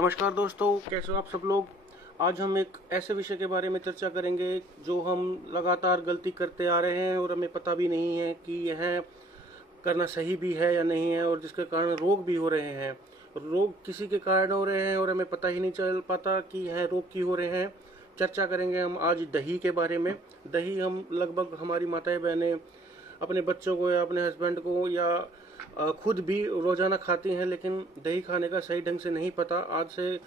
नमस्कार दोस्तों, कैसे हो आप सब लोग। आज हम एक ऐसे विषय के बारे में चर्चा करेंगे जो हम लगातार गलती करते आ रहे हैं और हमें पता भी नहीं है कि यह करना सही भी है या नहीं है, और जिसके कारण रोग भी हो रहे हैं। रोग किसी के कारण हो रहे हैं और हमें पता ही नहीं चल पाता कि यह रोग क्यों हो रहे हैं। चर्चा करेंगे हम आज दही के बारे में। दही हम लगभग हमारी माताएं बहनें अपने बच्चों को या अपने हस्बैंड को या खुद भी रोजाना खाती हैं, लेकिन दही खाने का सही ढंग से नहीं पता। आज से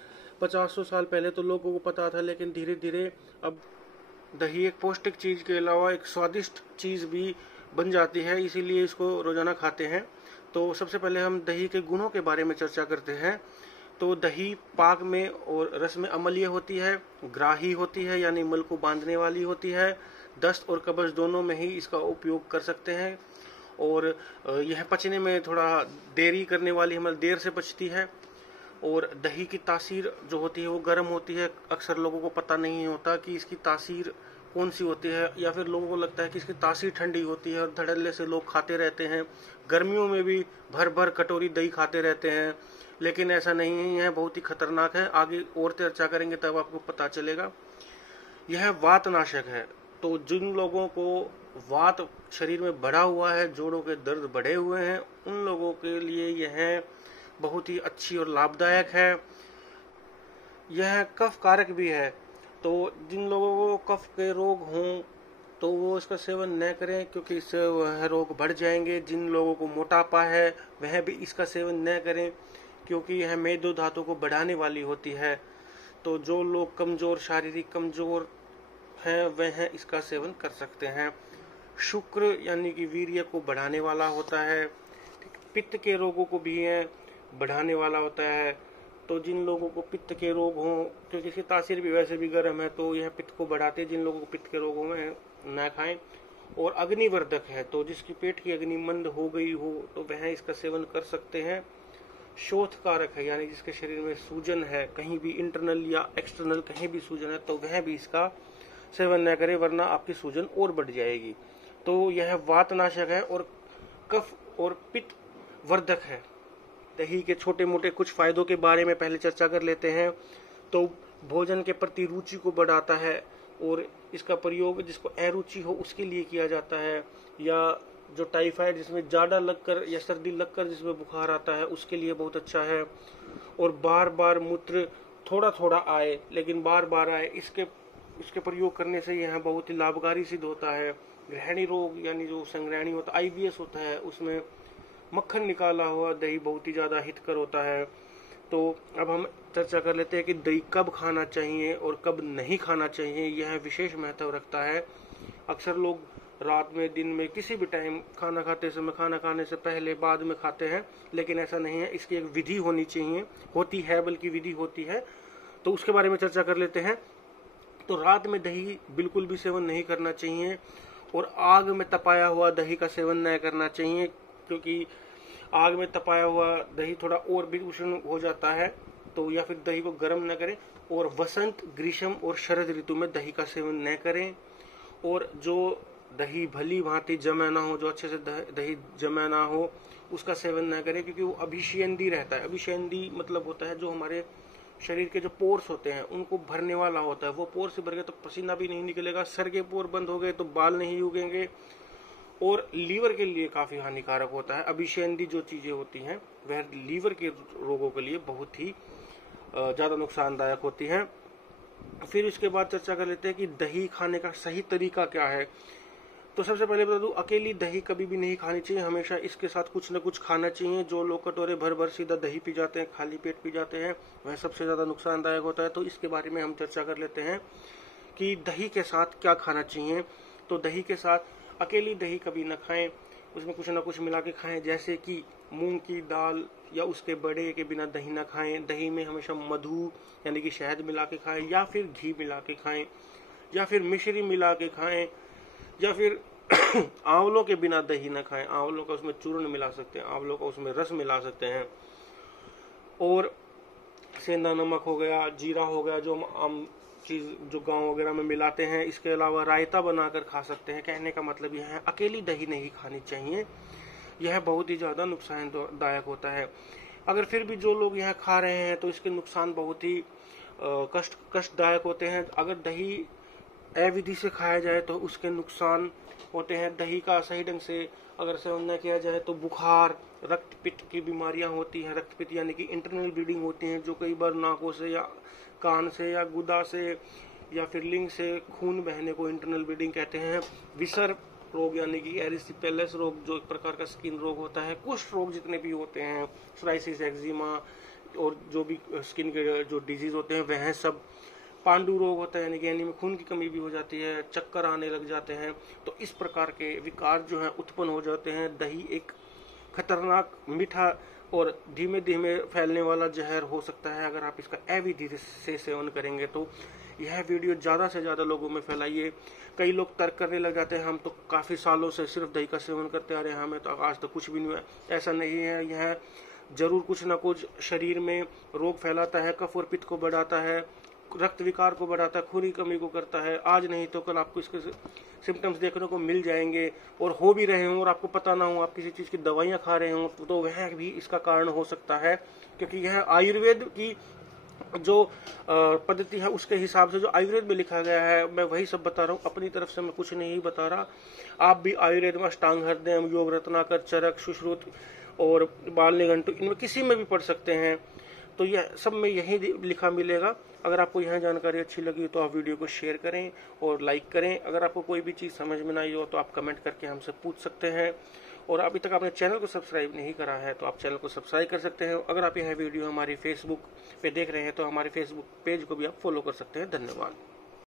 50-100 साल पहले तो लोगों को पता था, लेकिन धीरे धीरे अब दही एक पौष्टिक चीज के अलावा एक स्वादिष्ट चीज भी बन जाती है, इसीलिए इसको रोजाना खाते हैं। तो सबसे पहले हम दही के गुणों के बारे में चर्चा करते हैं। तो दही पाक में और रस में अम्लीय होती है, ग्राही होती है यानी मल को बांधने वाली होती है, दस्त और कब्ज दोनों में ही इसका उपयोग कर सकते हैं। और यह पचने में थोड़ा देरी करने वाली, मतलब देर से पचती है। और दही की तासीर जो होती है वो गर्म होती है। अक्सर लोगों को पता नहीं होता कि इसकी तासीर कौन सी होती है, या फिर लोगों को लगता है कि इसकी तासीर ठंडी होती है और धड़ल्ले से लोग खाते रहते हैं। गर्मियों में भी भर भर कटोरी दही खाते रहते हैं, लेकिन ऐसा नहीं है, बहुत ही खतरनाक है। आगे और चर्चा करेंगे तब आपको पता चलेगा। यह वातनाशक है। तो जिन लोगों को वात शरीर में बढ़ा हुआ है, जोड़ों के दर्द बढ़े हुए हैं, उन लोगों के लिए यह बहुत ही अच्छी और लाभदायक है। यह कफ कारक भी है। तो जिन लोगों को कफ के रोग हों तो वो इसका सेवन न करें, क्योंकि इससे वह रोग बढ़ जाएंगे। जिन लोगों को मोटापा है वह भी इसका सेवन न करें, क्योंकि यह मेदो धातु को बढ़ाने वाली होती है। तो जो लोग कमजोर, शारीरिक कमजोर हैं वह इसका सेवन कर सकते हैं। शुक्र यानी कि वीर्य को बढ़ाने वाला होता है। पित्त के रोगों को भी बढ़ाने वाला होता है। तो जिन लोगों को पित्त के रोग हों, क्योंकि इसकी तासीर भी वैसे भी गर्म है, तो यह पित्त को बढ़ाते, जिन लोगों को पित्त के रोग में न खाएं। और अग्निवर्धक है, तो जिसकी पेट की अग्नि मंद हो गई हो तो वह इसका सेवन कर सकते हैं। शोथ कारक है, यानी जिसके शरीर में सूजन है, कहीं भी इंटरनल या एक्सटर्नल कहीं भी सूजन है, तो वह भी इसका सेवन न करे, वरना आपकी सूजन और बढ़ जाएगी। तो यह वातनाशक है और कफ और पित्त वर्धक है। दही के छोटे मोटे कुछ फायदों के बारे में पहले चर्चा कर लेते हैं। तो भोजन के प्रति रुचि को बढ़ाता है, और इसका प्रयोग जिसको अरुचि हो उसके लिए किया जाता है, या जो टाइफाइड जिसमें जाड़ा लगकर या सर्दी लगकर जिसमें बुखार आता है उसके लिए बहुत अच्छा है। और बार बार मूत्र थोड़ा थोड़ा आए लेकिन बार बार आए, इसके प्रयोग करने से यह बहुत ही लाभकारी सिद्ध होता है। गृहिणी रोग यानी जो संग्रहणी होता है, IBS होता है, उसमें मक्खन निकाला हुआ दही बहुत ही ज्यादा हितकर होता है। तो अब हम चर्चा कर लेते हैं कि दही कब खाना चाहिए और कब नहीं खाना चाहिए। यह विशेष महत्व रखता है। अक्सर लोग रात में, दिन में, किसी भी टाइम खाना खाते समय, खाना खाने से पहले, बाद में खाते हैं, लेकिन ऐसा नहीं है। इसकी एक विधि होनी चाहिए, होती है, बल्कि विधि होती है। तो उसके बारे में चर्चा कर लेते हैं। तो रात में दही बिल्कुल भी सेवन नहीं करना चाहिए, और आग में तपाया हुआ दही का सेवन नहीं करना चाहिए, क्योंकि आग में तपाया हुआ दही थोड़ा और भी उष्ण हो जाता है। तो या फिर दही को गर्म न करें। और वसंत, ग्रीष्म और शरद ऋतु में दही का सेवन न करें। और जो दही भली भांति जमा ना हो, जो अच्छे से दही जमा ना हो, उसका सेवन न करें, क्योंकि वो अभिषेंदी रहता है। अभिषेंदी मतलब होता है जो हमारे शरीर के जो पोर्स होते हैं उनको भरने वाला होता है। वो पोर से भर गए तो पसीना भी नहीं निकलेगा, सर के पोर बंद हो गए तो बाल नहीं उगेंगे, और लीवर के लिए काफी हानिकारक होता है। अभिषेंदी जो चीजें होती हैं वह लीवर के रोगों के लिए बहुत ही ज्यादा नुकसानदायक होती हैं। फिर इसके बाद चर्चा कर लेते हैं कि दही खाने का सही तरीका क्या है। तो सबसे पहले बता दूं, अकेली दही कभी भी नहीं खानी चाहिए, हमेशा इसके साथ कुछ न कुछ खाना चाहिए। जो लोग कटोरे भर भर सीधा दही पी जाते हैं, खाली पेट पी जाते हैं, वह सबसे ज्यादा नुकसानदायक होता है। तो इसके बारे में हम चर्चा कर लेते हैं कि दही के साथ क्या खाना चाहिए। तो दही के साथ अकेली दही कभी न खाएं, उसमें कुछ न कुछ मिला के खाएं, जैसे कि मूंग की दाल या उसके बड़े के बिना दही न खाएं। दही में हमेशा मधु यानी कि शहद मिला के खाएं, या फिर घी मिला के खाएं, या फिर मिश्री मिला के खाएं, या फिर आंवलों के बिना दही न खाएं। आंवलों का उसमें चूर्ण मिला सकते हैं, आंवलों का उसमें रस मिला सकते हैं। और सेंधा नमक हो गया, जीरा हो गया, जो आम चीज जो गांव वगैरह में मिलाते हैं। इसके अलावा रायता बनाकर खा सकते हैं। कहने का मतलब यह है अकेली दही नहीं खानी चाहिए, यह बहुत ही ज्यादा नुकसानदायक होता है। अगर फिर भी जो लोग यहाँ खा रहे हैं तो इसके नुकसान बहुत ही कष्टदायक होते हैं। अगर दही अविधि से खाया जाए तो उसके नुकसान होते हैं। दही का सही ढंग से अगर सेवन न किया जाए तो बुखार, रक्तपित्त की बीमारियां होती हैं। रक्तपित्त यानी कि इंटरनल ब्लीडिंग होती है, जो कई बार नाकों से या कान से या गुदा से या फिर लिंग से खून बहने को इंटरनल ब्लीडिंग कहते हैं। विसर रोग यानी कि एरिसिपेलस रोग जो एक प्रकार का स्किन रोग होता है। कुष्ठ रोग जितने भी होते हैं, सोराइसिस, एक्जिमा और जो भी स्किन के जो डिजीज होते हैं वह सब। पांडु रोग होता है यानी कि में खून की कमी भी हो जाती है, चक्कर आने लग जाते हैं। तो इस प्रकार के विकार जो हैं उत्पन्न हो जाते हैं। दही एक खतरनाक, मीठा और धीमे धीमे फैलने वाला जहर हो सकता है अगर आप इसका अविधि से सेवन करेंगे तो। यह वीडियो ज़्यादा से ज़्यादा लोगों में फैलाइए। कई लोग तर्क करने लग जाते हैं हम तो काफ़ी सालों से सिर्फ दही का सेवन करते आ रहे हैं, हमें तो आज तक कुछ भी नहीं हुआ। ऐसा नहीं है, यह जरूर कुछ ना कुछ शरीर में रोग फैलाता है, कफ और पित्त को बढ़ाता है, रक्त विकार को बढ़ाता है, खून की कमी को करता है। आज नहीं तो कल आपको इसके सिम्टम्स देखने को मिल जाएंगे और हो भी रहे हों और आपको पता ना हो, आप किसी चीज़ की दवाइयाँ खा रहे हों तो वह भी इसका कारण हो सकता है। क्योंकि यह आयुर्वेद की जो पद्धति है उसके हिसाब से जो आयुर्वेद में लिखा गया है मैं वही सब बता रहा हूँ। अपनी तरफ से मैं कुछ नहीं बता रहा। आप भी आयुर्वेद में अष्टांग हृदय, योग रत्नाकर, चरक, सुश्रुत और बाल निघंटु इनमें किसी में भी पढ़ सकते हैं। तो यह सब में यही लिखा मिलेगा। अगर आपको यह जानकारी अच्छी लगी तो आप वीडियो को शेयर करें और लाइक करें। अगर आपको कोई भी चीज़ समझ में नहीं हो तो आप कमेंट करके हमसे पूछ सकते हैं। और अभी तक आपने चैनल को सब्सक्राइब नहीं करा है तो आप चैनल को सब्सक्राइब कर सकते हैं। अगर आप यह वीडियो हमारी फेसबुक पे देख रहे हैं तो हमारे फेसबुक पेज को भी आप फॉलो कर सकते हैं। धन्यवाद।